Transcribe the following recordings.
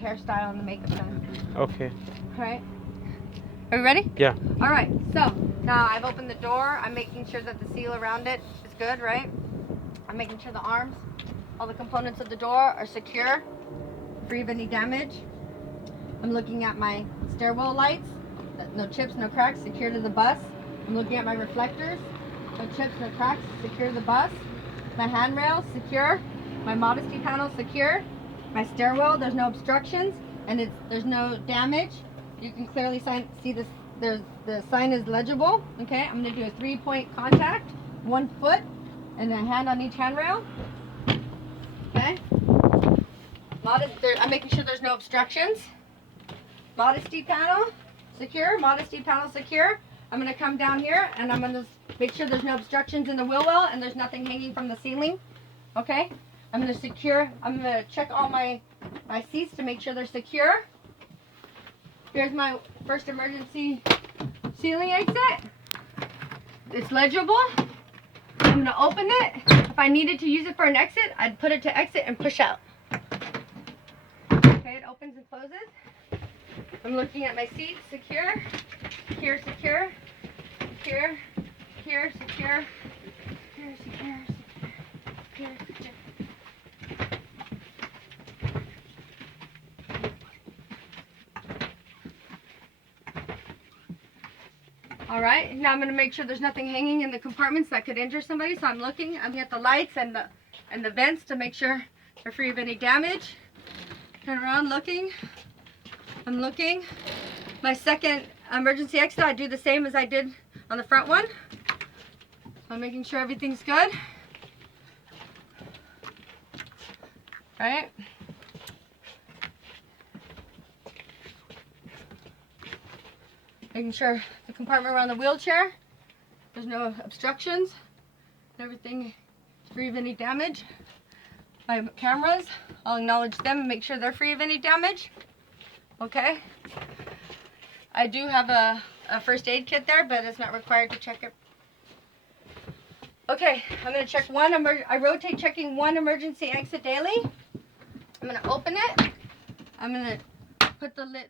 hairstyle and the makeup done. Okay. All right. Are we ready? Yeah. All right. So now I've opened the door. I'm making sure that the seal around it is good, right? I'm making sure the arms, all the components of the door are secure, free of any damage. I'm looking at my stairwell lights, no chips, no cracks, secure to the bus. I'm looking at my reflectors, no chips, no cracks, secure to the bus. My handrail, secure. My modesty panel, secure. My stairwell, there's no obstructions, and there's no damage. You can clearly see this. The sign is legible. Okay, I'm gonna do a 3-point contact, 1 foot, and a hand on each handrail. Okay. I'm making sure there's no obstructions. Modesty panel, secure. Modesty panel, secure. I'm gonna come down here and I'm gonna make sure there's no obstructions in the wheel well and there's nothing hanging from the ceiling. Okay. I'm gonna check all my seats to make sure they're secure. Here's my first emergency ceiling exit. It's legible. I'm gonna open it. If I needed to use it for an exit, I'd put it to exit and push out. Okay, it opens and closes. I'm looking at my seats, secure, secure, secure, secure, secure, secure, secure, secure, secure, secure. All right, now I'm going to make sure there's nothing hanging in the compartments that could injure somebody. So I'm looking at the lights and the vents to make sure they're free of any damage. Turn around, looking. I'm looking. My second emergency exit, I do the same as I did on the front one. I'm making sure everything's good. Right? Making sure the compartment around the wheelchair, there's no obstructions. Everything is free of any damage. My cameras, I'll acknowledge them and make sure they're free of any damage. Okay. I do have a first aid kit there, but it's not required to check it. Okay, I'm going to check I rotate checking one emergency exit daily. I'm going to open it. I'm going to put the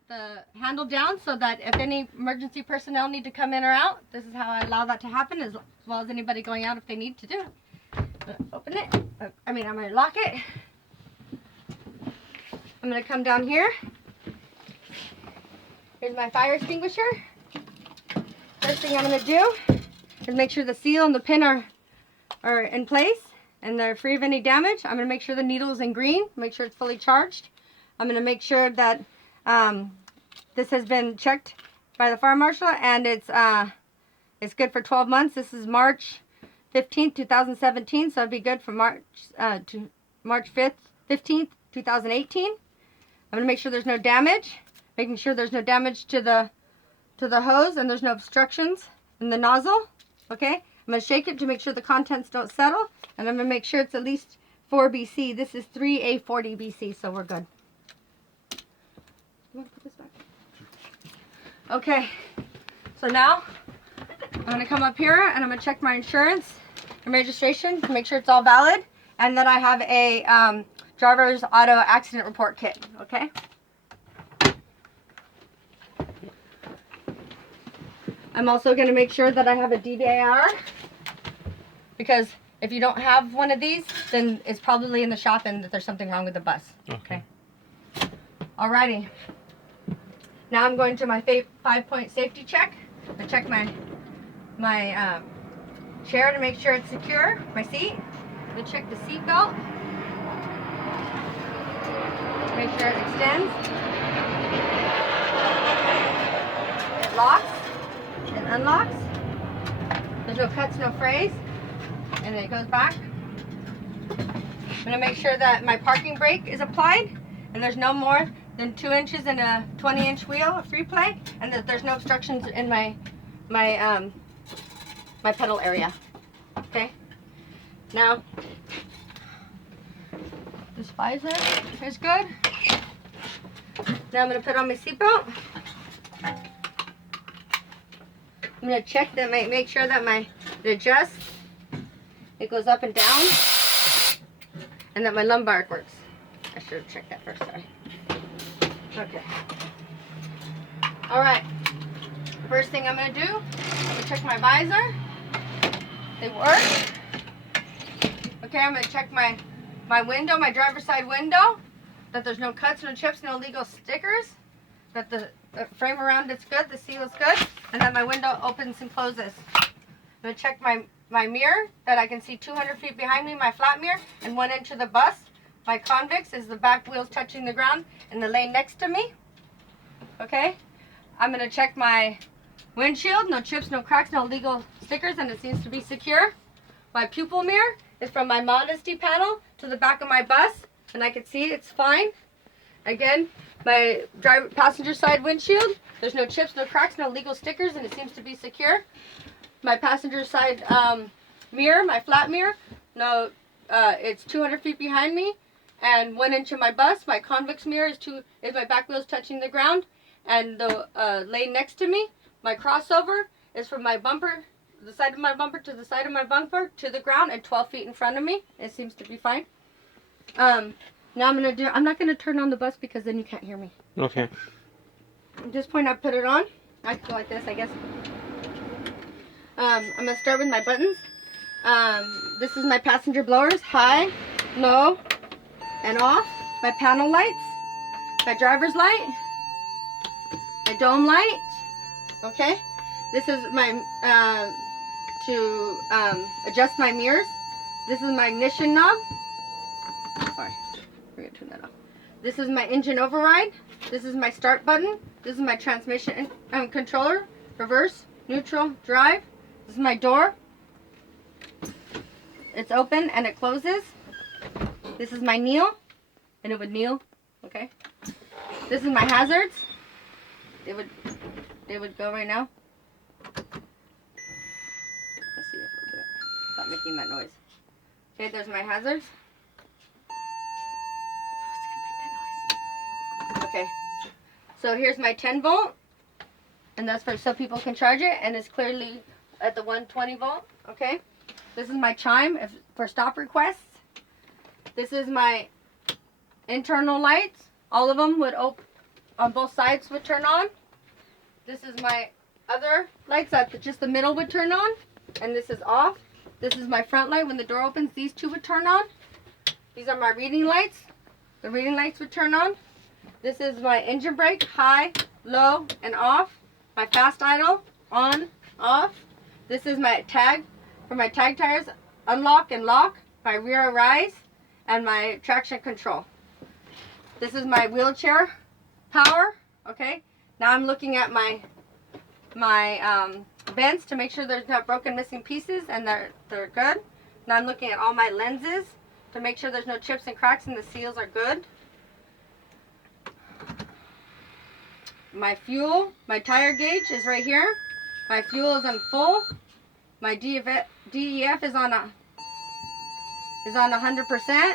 handle down so that if any emergency personnel need to come in or out, this is how I allow that to happen, as well as anybody going out if they need to do it. Open it. I'm going to lock it. I'm going to come down here. Here's my fire extinguisher. First thing I'm going to do is make sure the seal and the pin are in place and they're free of any damage. I'm going to make sure the needle is in green, make sure it's fully charged. I'm going to make sure that this has been checked by the fire marshal and it's good for 12 months. This is March 15th, 2017, so it'd be good from March 15th, 2018. I'm going to make sure there's no damage. Making sure there's no damage to the hose and there's no obstructions in the nozzle. Okay, I'm going to shake it to make sure the contents don't settle, and I'm going to make sure it's at least 4 BC. This is 3A40 BC, so we're good. You want to put this back? Okay, so now I'm going to come up here and I'm going to check my insurance and registration to make sure it's all valid, and then I have a driver's auto accident report kit. Okay. I'm also going to make sure that I have a DVIR, because if you don't have one of these, then it's probably in the shop and that there's something wrong with the bus. Okay. Alrighty. Now I'm going to my 5-point safety check. I check my chair to make sure it's secure, my seat. I'm going to check the seat belt. Make sure it extends. It locks. It unlocks. There's no cuts, no frays, and it goes back. I'm going to make sure that my parking brake is applied and there's no more than 2 inches in a 20-inch wheel of free play, and that there's no obstructions in my pedal area. Okay. Now this visor is good. Now I'm going to put on my seatbelt. I'm going to check that, make sure that it adjusts, it goes up and down, and that my lumbar works. I should have checked that first, sorry. Okay. All right. First thing I'm gonna do, I'm gonna check my visor. They work. Okay, I'm gonna check my window, my driver's side window, that there's no cuts, no chips, no illegal stickers, that the frame around it's good, the seal is good, and that my window opens and closes. I'm gonna check my mirror, that I can see 200 feet behind me, my flat mirror, and 1 inch of the bus. My convex is the back wheels touching the ground in the lane next to me. Okay, I'm gonna check my windshield, no chips, no cracks, no illegal stickers, and it seems to be secure. My pupil mirror is from my modesty panel to the back of my bus, and I can see it's fine. Again, my passenger side windshield, there's no chips, no cracks, no illegal stickers, and it seems to be secure. My passenger side mirror, my flat mirror, no, it's 200 feet behind me, and 1 inch of my bus. My convex mirror is my back wheels touching the ground, and the lane next to me. My crossover is from my bumper, the side of my bumper to the side of my bumper to the ground, and 12 feet in front of me. It seems to be fine. Now I'm not gonna turn on the bus because then you can't hear me. Okay. At this point I put it on. I can go like this, I guess. I'm gonna start with my buttons. This is my passenger blowers, high, low, and off. My panel lights, my driver's light, my dome light. Okay. This is my to adjust my mirrors. This is my ignition knob. Sorry, we're gonna turn that off. This is my engine override. This is my start button. This is my transmission controller, reverse, neutral, drive. This is my door. It's open and it closes. This is my kneel, and it would kneel. Okay. This is my hazards. They would go right now. Let's see if it'll do it. Stop making that noise. Okay, there's my hazards. Okay, so here's my 10 volt, and that's so people can charge it, and it's clearly at the 120 volt. Okay, this is my chime for stop requests. This is my internal lights. All of them would open on both sides, would turn on. This is my other lights that just the middle would turn on, and this is off. This is my front light. When the door opens, these two would turn on. These are my reading lights. The reading lights would turn on. This is my engine brake, high, low, and off. My fast idle, on, off. This is my tag for my tag tires, unlock and lock. My rear rise, and my traction control. This is my wheelchair power. Okay, now I'm looking at my vents to make sure there's not broken, missing pieces, and they're good. Now I'm looking at all my lenses to make sure there's no chips and cracks and the seals are good. My fuel, my tire gauge is right here. My fuel is on full. My DEF is on 100%.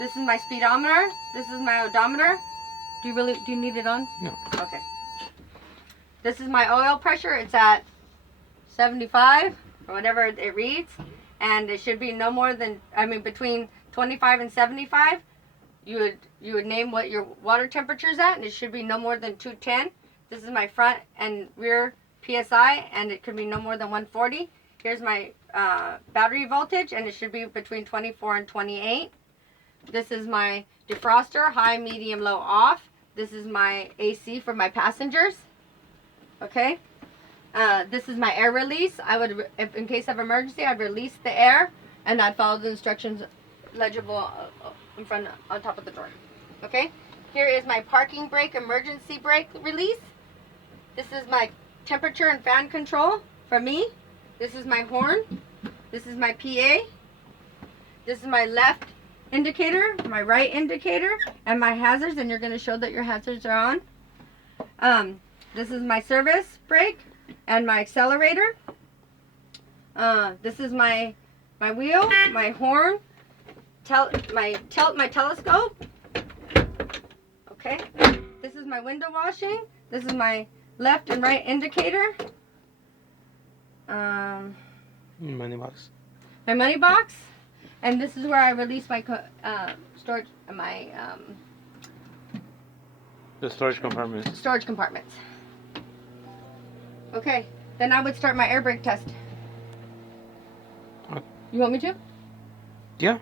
This is my speedometer. This is my odometer. Do you need it on? No. Okay. This is my oil pressure. It's at 75 or whatever it reads, and it should be no more than, between 25 and 75. You would name what your water temperature is at, and it should be no more than 210. This is my front and rear PSI, and it could be no more than 140. Here's my battery voltage, and it should be between 24 and 28. This is my defroster, high, medium, low, off. This is my AC for my passengers. Okay. This is my air release. If in case of emergency, I'd release the air, and I'd follow the instructions legible in front, on top of the door. Okay. Here is my parking brake, emergency brake release. This is my temperature and fan control for me. This is my horn. This is my PA. This is my left indicator, my right indicator, and my hazards, and you're going to show that your hazards are on. This is my service brake and my accelerator. This is my wheel, my horn, my telescope. Okay. This is my window washing. This is my left and right indicator. Money box. My money box. And this is where I release my storage, The storage compartments. Storage compartments. Okay, then I would start my air brake test. Okay. You want me to? Yeah.